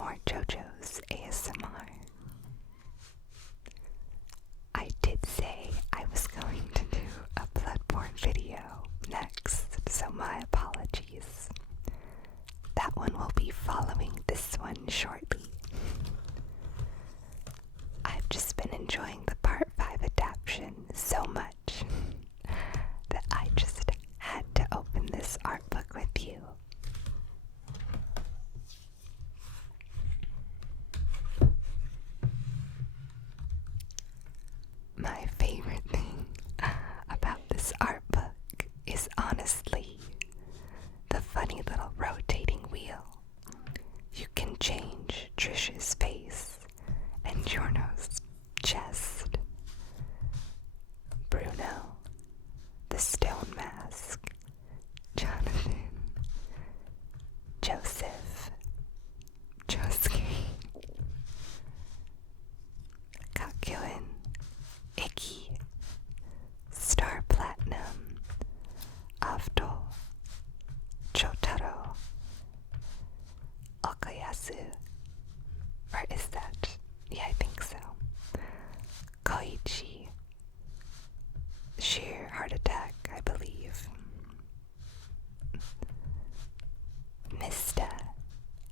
more Jojo's ASMR. I did say I was going to do a Bloodborne video next, so my apologies. That one will be following this one shortly. I've just been enjoying the Part 5 adaptation so much that I just had to open this art book with you. My favorite thing about this art book is honestly the funny little rotating wheel. You can change Trish's face and Giorno's chest. Bruno, the stone mask, Jonathan, Joseph, Josuke, Kakyoin, Ikki, Star Platinum, Avdo, Chotaro, Okayasu, or is that? Yeah, I think so. Koichi, Sheer Heart Attack, I believe. Mista,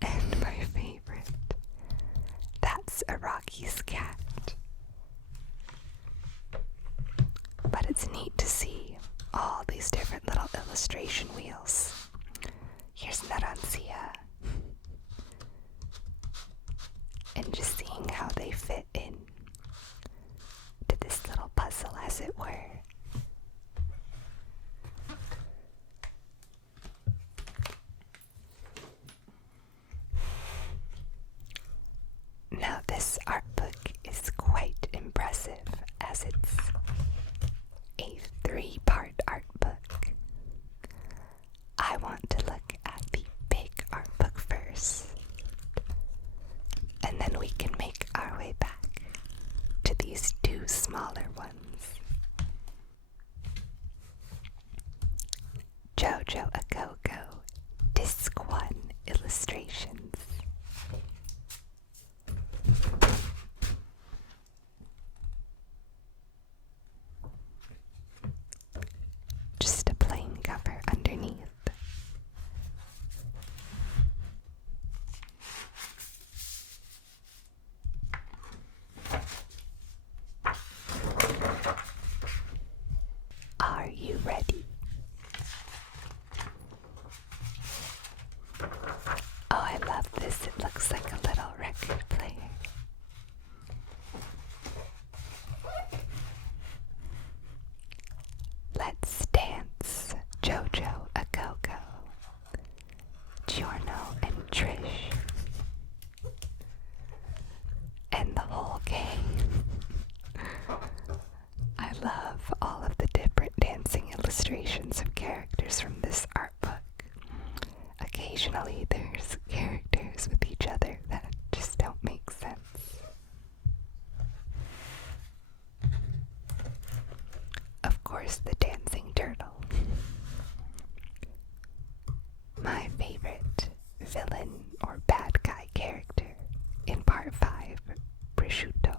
and my favorite, that's Araki's cat. But it's neat to see all these different little illustration wheels. Here's Naransia. And just seeing how they fit in to this little puzzle, as it were. Now this art book is quite impressive, as it's a 3-part art book. I want to look at the big art book first, and then we can make our way back to these 2 smaller ones. Jojo A Go-Go Disc 1 Illustrations. Just a plain cover underneath. Are you ready? Oh, I love this. It looks like a little record player. Let's dance, Jojo A Go-Go, Giorno and Trish, and the whole gang. I love all of the different dancing illustrations of characters from this art book. Occasionally there's characters with each other that just don't make sense. Of course, the dancing turtle. My favorite villain or bad guy character in Part 5, Prosciutto.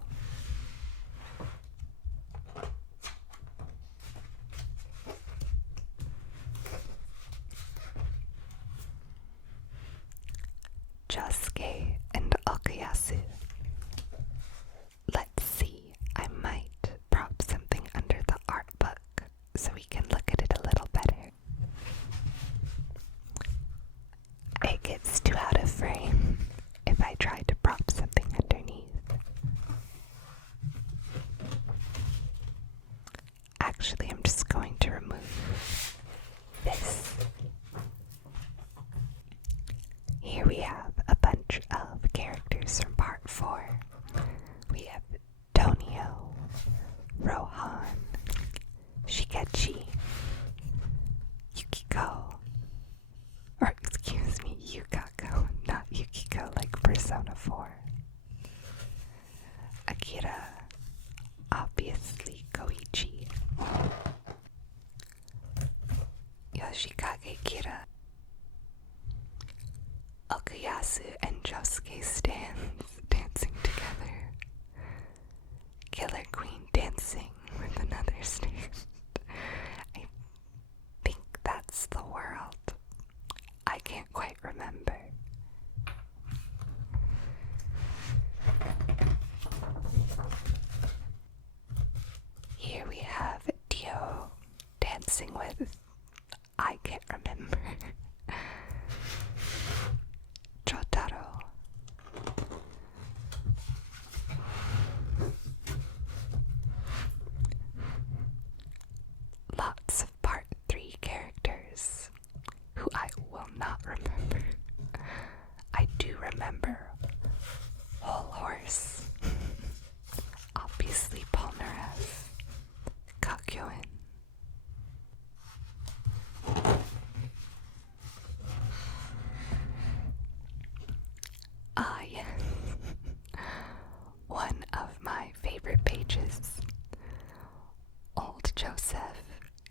Josuke and Okayasu. Let's see, I might prop something under the art book so we can look at it a little better. It gets too out of frame if I try to prop something underneath. Actually, I'm just going to remove this. Here we have a bunch of characters from Part 4. We have Tonio, Rohan, Shigechi, Yukiko, or excuse me, Yukako, not Yukiko like Persona 4. Akira, obviously Koichi. Yoshikage Kira, Okuyasu and Josuke stands dancing together. Killer Queen dancing with another stand. I think that's the world. I can't quite remember. Here we have Dio dancing with, I can't remember, Jotaro. Lots of part 3 characters who I will not remember. I do remember Whole Horse, obviously Polnareff, Kakyoin. Ah, yes. One of my favorite pages. Old Joseph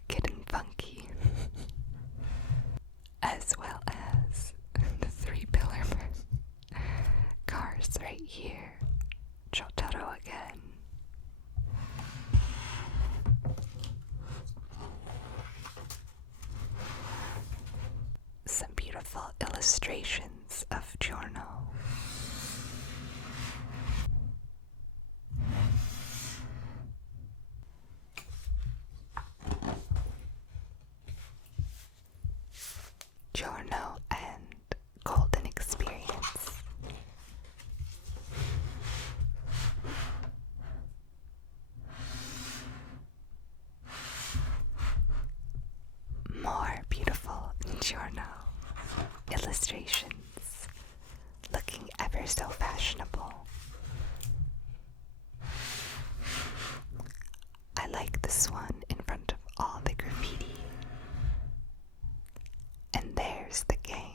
getting funky. As well as the 3 pillar man. Cars right here. Jotaro again. Some beautiful illustrations of Giorno. Giorno and Golden Experience. More beautiful Giorno illustrations, looking ever so fashionable. I like this one in front of all the graffiti. And there's the gang.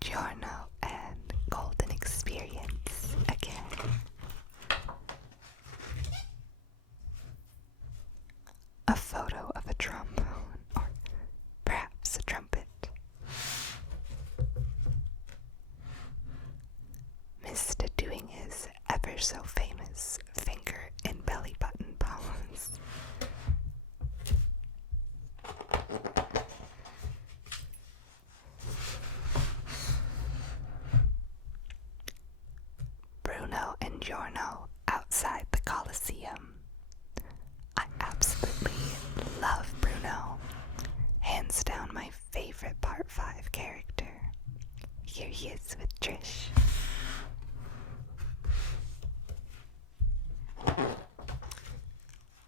Giorno and Golden Experience again. A photo of a trombone, or perhaps a trumpet. Mista doing his ever so famous finger in belly button pose. Bruno and Giorno outside the Colosseum. I absolutely love Bruno. Hands down my favorite Part 5 character. Here he is with Trish.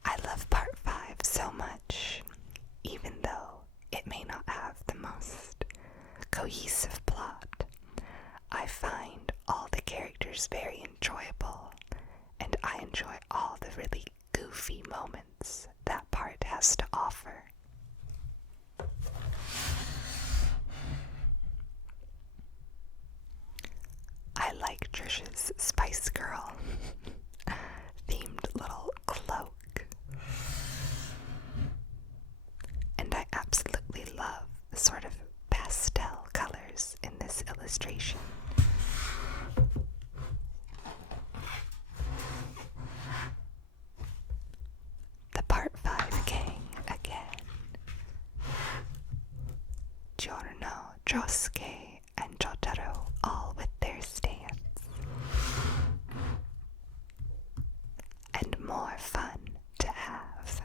I love Part 5 so much, even though it may not have the most cohesive plot. I find all the characters very enjoyable, and I enjoy all the really goofy moments that part has to offer. I like Trish's Spice Girl themed little cloak. And I absolutely love the sort of pastel colors in this illustration. The Part 5 gang again. Giorno, Josuke, and Jotaro all with their stands. And more fun to have.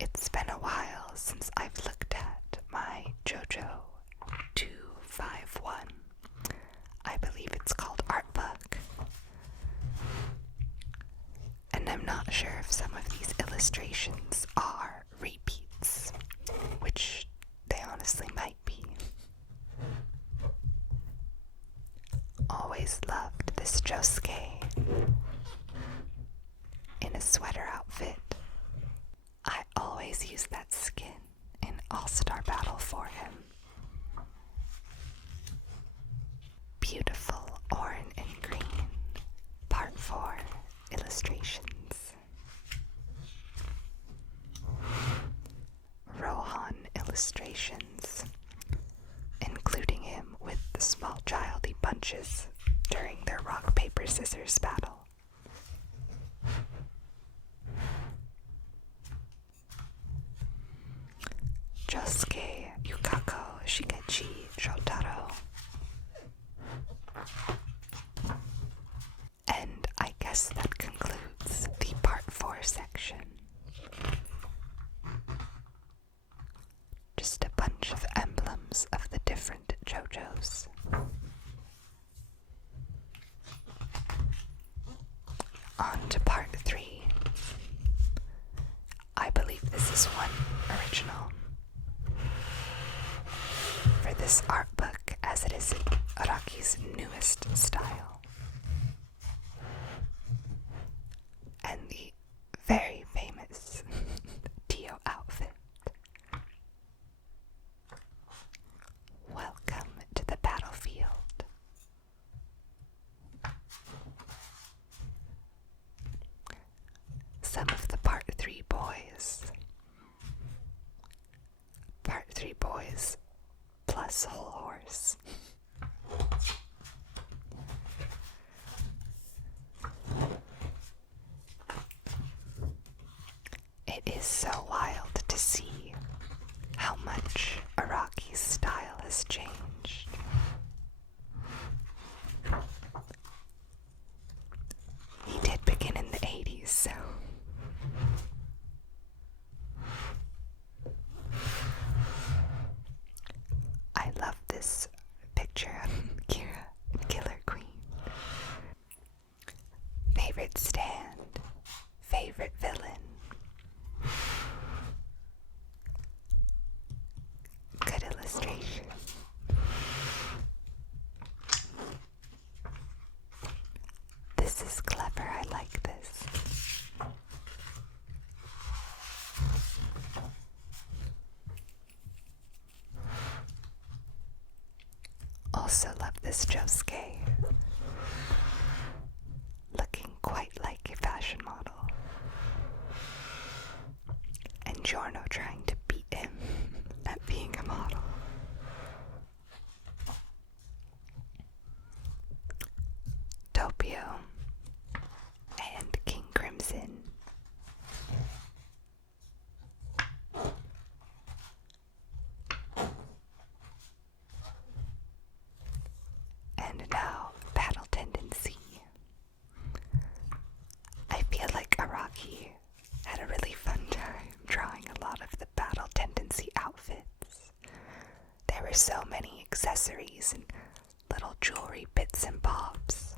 It's been a while since I've looked at my Jojo 251. I believe it's called Art Book. And I'm not sure if some of these illustrations are repeats, which they honestly might be. Always loved this Josuke in a sweater outfit. I always use that skin in all-star battle for him. Beautiful orange and green, part 4, illustrations. Rohan illustrations, including him with the small child he punches during their rock, paper, scissors battle. Josuke, Yukako, Shigechi, Shotaro. And I guess that concludes the part 4 section. Just a bunch of emblems of the different JoJos. On to part 3. I believe this is one original for this art book, as it is Araki's newest style. And the very famous Dio outfit. Welcome to the battlefield. Some of the part 3 boys. Part 3 boys plus whole horse. It is so wild to see how much Araki's style has changed. He did begin in the 80s, so I love this picture of Kira, Killer Queen. Favorite stand, favorite villain. Good illustration. This is clever, I like this. Also love this Josuke. Looking quite like a fashion model. And Giorno trying to beat him at being a model. Doppio and King Crimson. And now, battle tendency. I feel like Araki had a really fun time drawing a lot of the battle tendency outfits. There were so many accessories and little jewelry bits and bobs.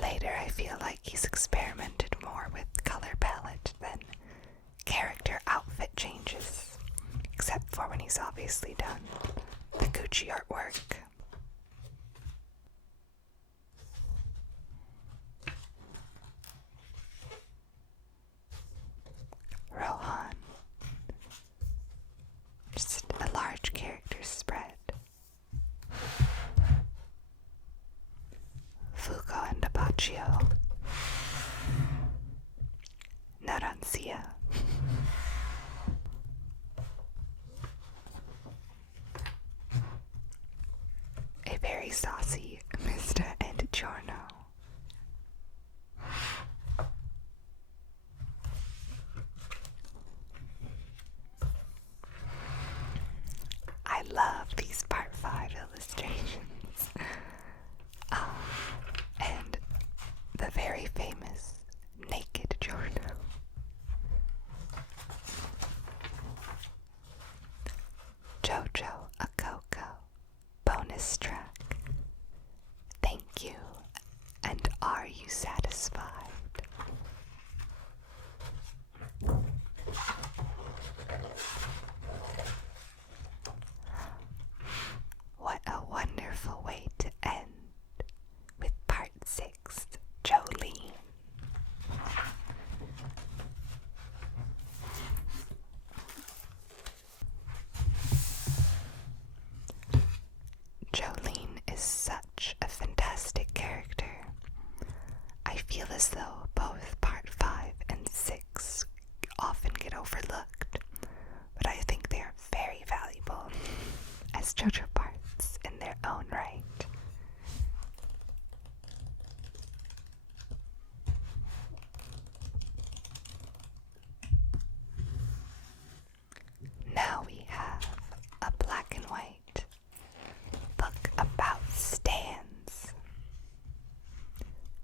Later, I feel like he's experimented more with color palette than character outfit changes, except for when he's obviously done the Gucci artwork. Rohan. Just a large character spread. Fuko and Abbacchio. Narancia. A very saucy Mista and Giorno. I love these part 5 illustrations. And the very famous naked Jojo. Jojo a Coco bonus track. Thank you, and are you satisfied? What a wonderful way to end with part 6, Jolene. is such a fantastic character. I feel as though both part 5 and 6 often get overlooked, but I think they are very valuable as Jojo parts in their own right. Now we have a black and white book about stands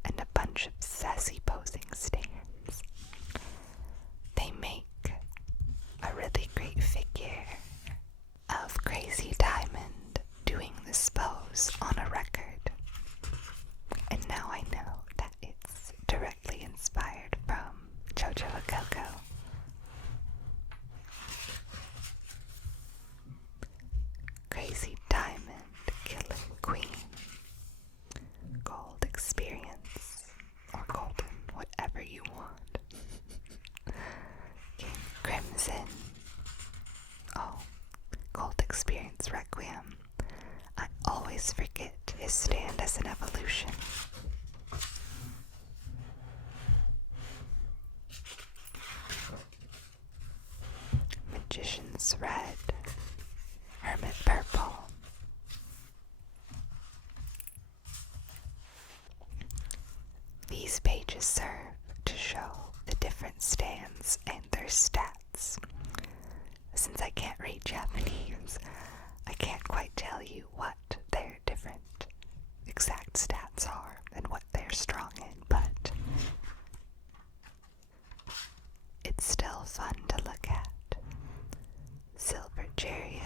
and a bunch of sassy posing stands. They make a really great figure of Crazy Diamond doing this pose on a record. And now I know that it's directly inspired from Jojo a Coco. Crazy Diamond, Killing Queen, Gold Experience, or Golden, whatever you want. King Crimson, oh, Gold Experience Requiem. I always forget his stand as an evolution. Magician's Red, Hermit Purple. These pages serve to show the different stands and their stats. Since I can't read Japanese, I can't quite tell you what their different exact stats are and what they're strong in, but it's still fun to look at. Silver Chariot.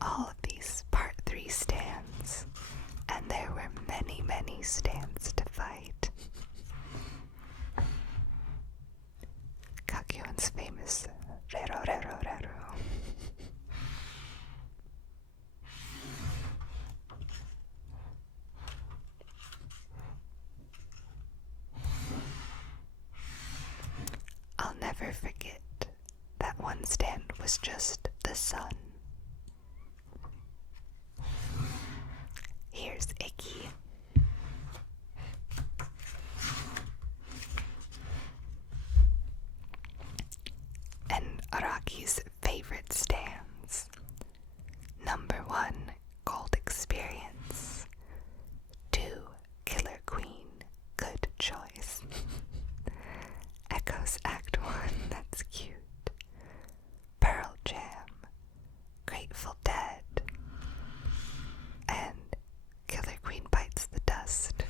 All of these part 3 stands, and there were many, many stands to fight. Kakyuan's famous Rero Rero Rero. I'll never forget that one stand was just the sun. Here's Icky. And Araki's favorite stands. Number 1, Gold Experience. 2, Killer Queen, good choice. Echoes Act 1, that's cute. Pearl Jam, Grateful Dead, and Killer Queen Bites the Dust.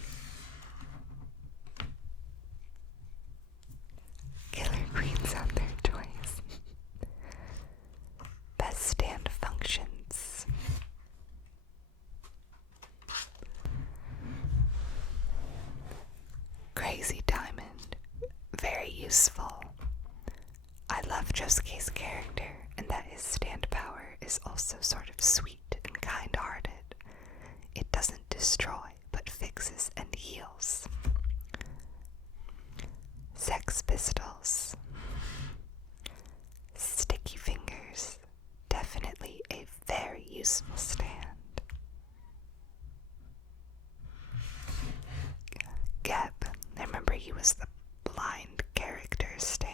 Killer Queen's on their choice. Best stand functions. Crazy Diamond, very useful. I love Josuke's character, and that his stand power is also sort of sweet and kind-hearted. It doesn't destroy, but fixes and heals. Sex Pistols. Sticky Fingers, definitely a very useful stand. Geb, I remember he was the blind character stand.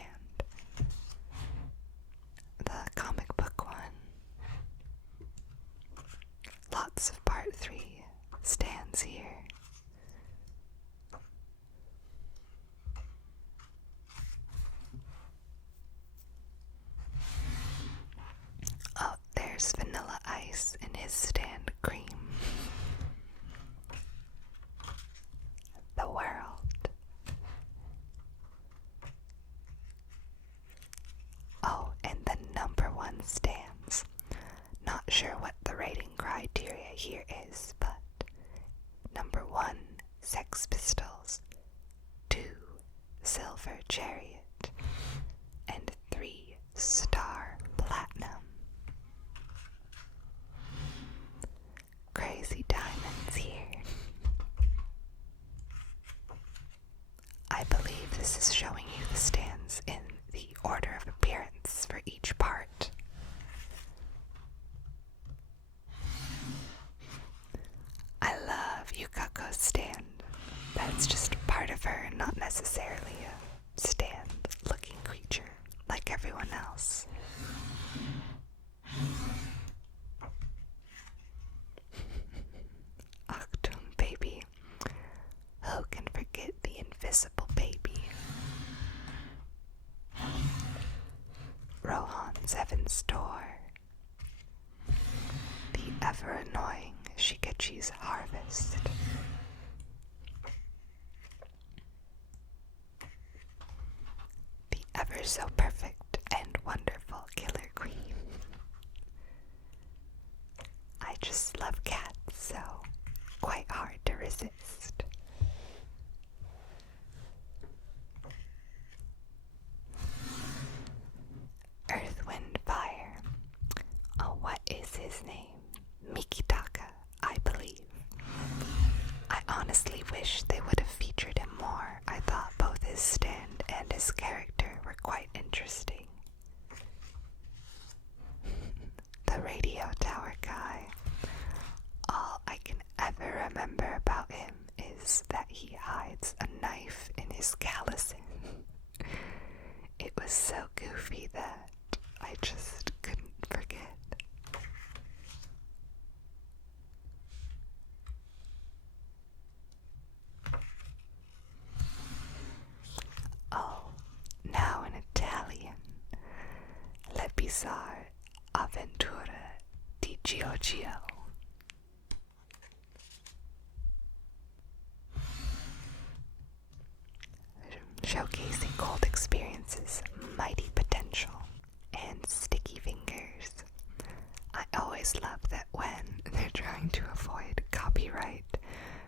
The comic book one. Lots of part 3 stands here. Oh, there's Vanilla Ice in his stand Cream. The World. Oh, and the number 1 stands. Not sure what the rating criteria here is, but number 1, Sex Pistols, 2, Silver Chariot, and 3, Star Platinum. Crazy Diamonds here. I believe this is showing you the stands in the order of appearance for each part. stand. That's just part of her, not necessarily a stand-looking creature like everyone else. Octoon baby. Who can forget the invisible baby? Rohan's Heaven's Door. The ever-annoying Shikachi's Harvest. The ever-so-perfect and wonderful Killer Queen. I just love cats, so quite hard to resist. Earth, Wind, Fire. Oh, what is his name? Mikitaka, I believe. I honestly wish they would have featured him more. I thought both his stand and his character were quite interesting. The radio tower guy. All I can ever remember about him is that he hides a knife in his callus. It was so goofy that I just couldn't forget. Oh, now in Italian. Le bizarre avventure di Jojo. Showcasing cold experiences, mighty potential, and sticky fingers. I always love that when they're trying to avoid copyright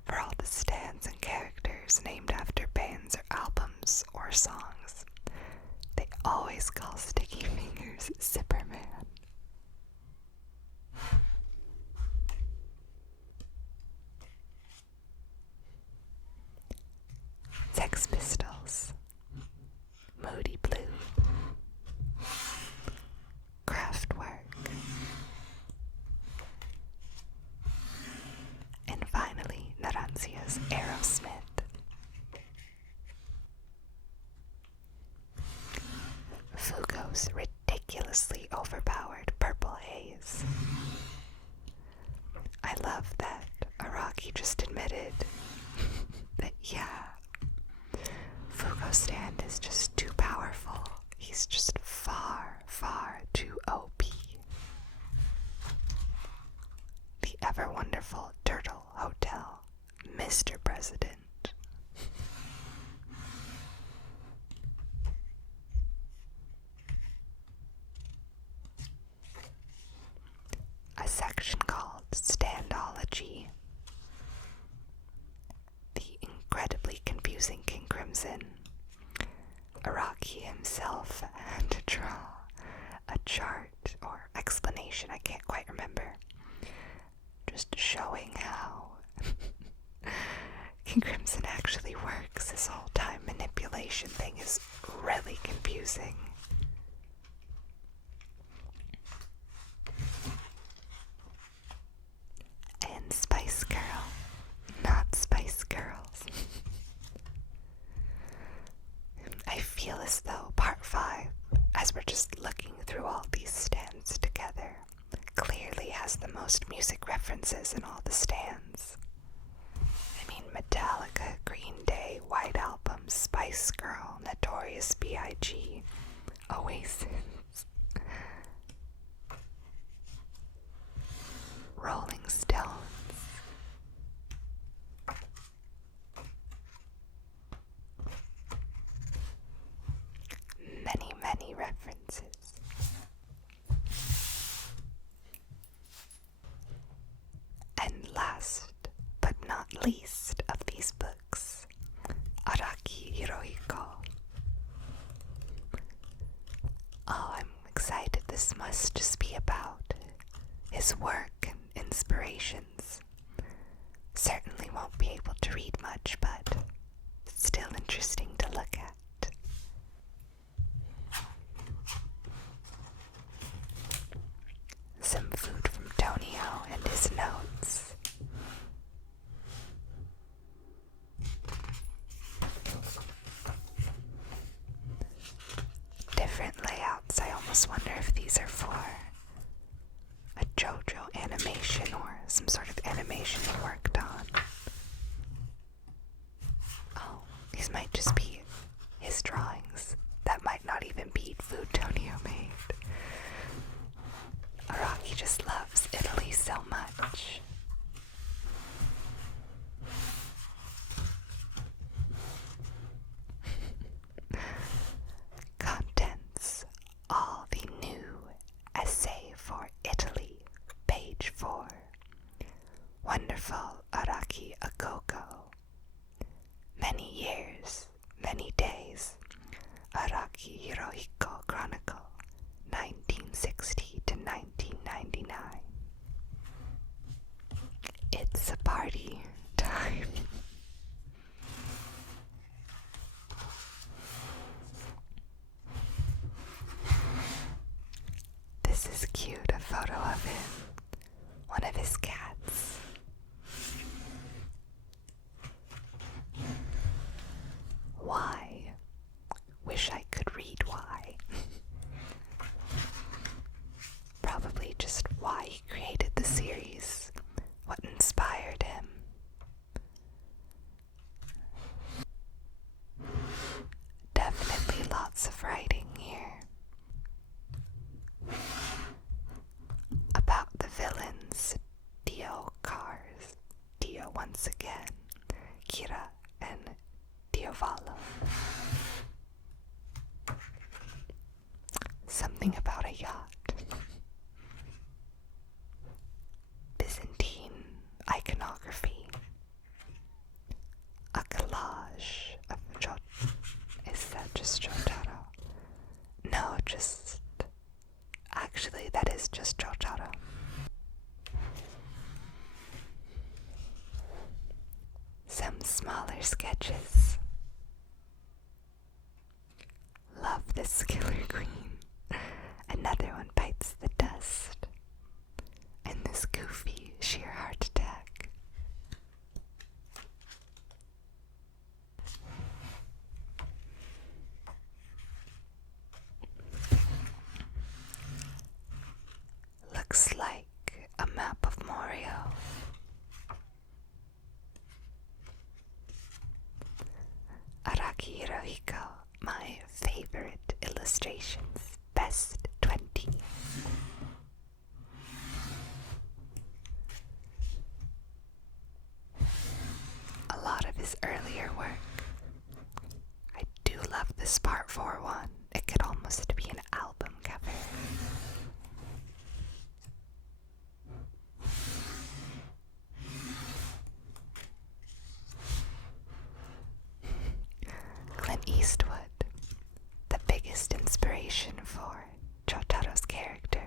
for all the stands and characters named after bands or albums or songs, they always call Sticky Fingers Zipperman. Sex Pistols, Moody Blue, Kraftwerk, and finally Naranzia's Aerosmith. Fugo's ridiculously overpowered Purple Haze. I love that Araki just admitted that, yeah, Fugo's stand is just too powerful. He's just far, far too OP. The ever wonderful Turtle Hotel, Mr. President. A section called Standology. The incredibly confusing King Crimson. Araki himself had to draw a chart or explanation, I can't quite remember, just showing how King Crimson actually works. This whole time manipulation thing is really confusing. And Spice Girl, not Spice Girls. I feel as though part 5, as we're just looking through all these stands together, clearly has the most music references in all the stands. I mean, Metallica, Green Day, White Album, Spice Girl, Notorious B.I.G., Oasis, Rolling Stones. Many, many references. And last but not least of these books, Araki Hirohiko. Oh, I'm excited. This must just be about his work and inspirations. Certainly won't be able to read much, but it's still interesting to look at. Some food from Tonio and his notes. wonderful Araki Akoko. Many years, many days. Araki Hirohiko Chronicle, 1960 to 1999. It's a party time. This is cute, a photo of him, one of his cats. Why? Wish I could read why. Probably just why he created the series, what inspired him. Definitely lots of writing here. About the villains, Dio Cars, Dio once again, Kira and Diavolo. Something about a yacht. Byzantine iconography. A collage of Is that just Jotaro? No, actually that is just Jotaro. Some smaller sketches. Love this killer queen. Another one bites the dust. And this goofy sheer heart attack. Looks like a map of Morio. Araki Hirohiko, my favorite illustrations, best 20. A lot of his earlier work. I do love this part 4 one. It could almost be an album cover. Clint Eastwood, the biggest inspiration for Jotaro's character.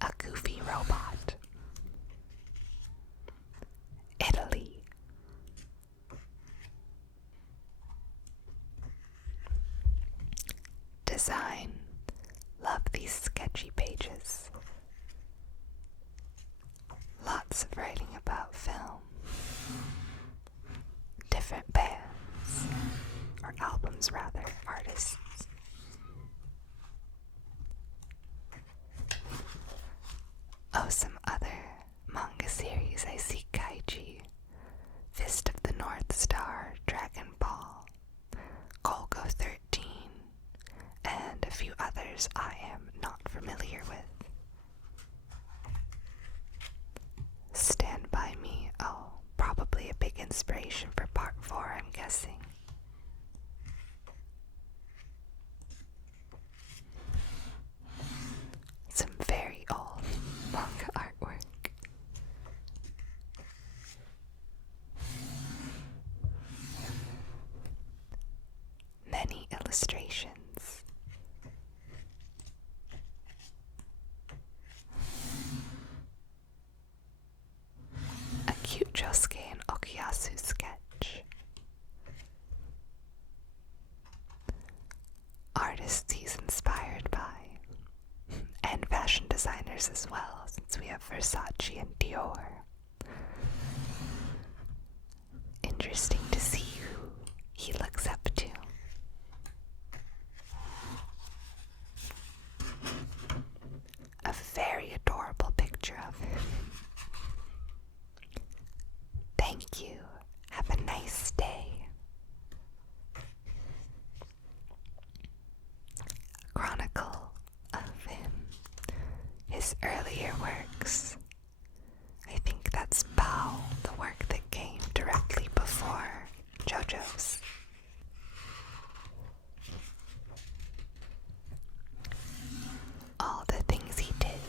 A goofy robot. Italy. Design. Love these sketchy pages. Lots of writing about film. Different bands, or albums rather, artists. Oh, some other manga series I see: Kaiji, Fist of the North Star, Dragon Ball, Golgo 13, and a few others I am not familiar with. Stand By Me, oh, probably a big inspiration for part 4, I'm guessing. Some very old manga artwork. Many illustrations. A cute Josuke and Okuyasu sketch. Artists he's inspired by. And fashion designers as well, since we have Versace and Dior. Interesting to see who he looks up to. A very adorable picture of him. Thank you. Have a nice day. Chronicle of him. His earlier works. I think that's Bao, the work that came directly before Jojo's. All the things he did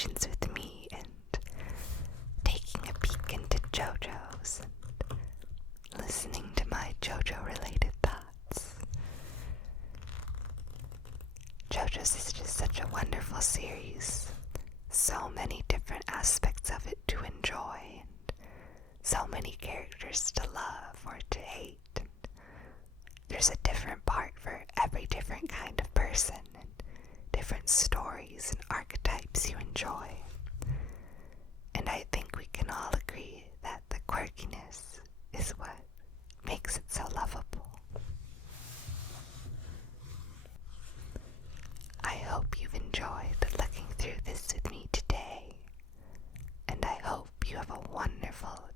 conversations with me and taking a peek into Jojo's and listening to my Jojo-related thoughts. Jojo's is just such a wonderful series. So many different aspects of it to enjoy, and so many characters to love or to hate. And there's a different part for every different kind of person, and different stories and archetypes you enjoy. And I think we can all agree that the quirkiness is what makes it so lovable. I hope you've enjoyed looking through this with me today, and I hope you have a wonderful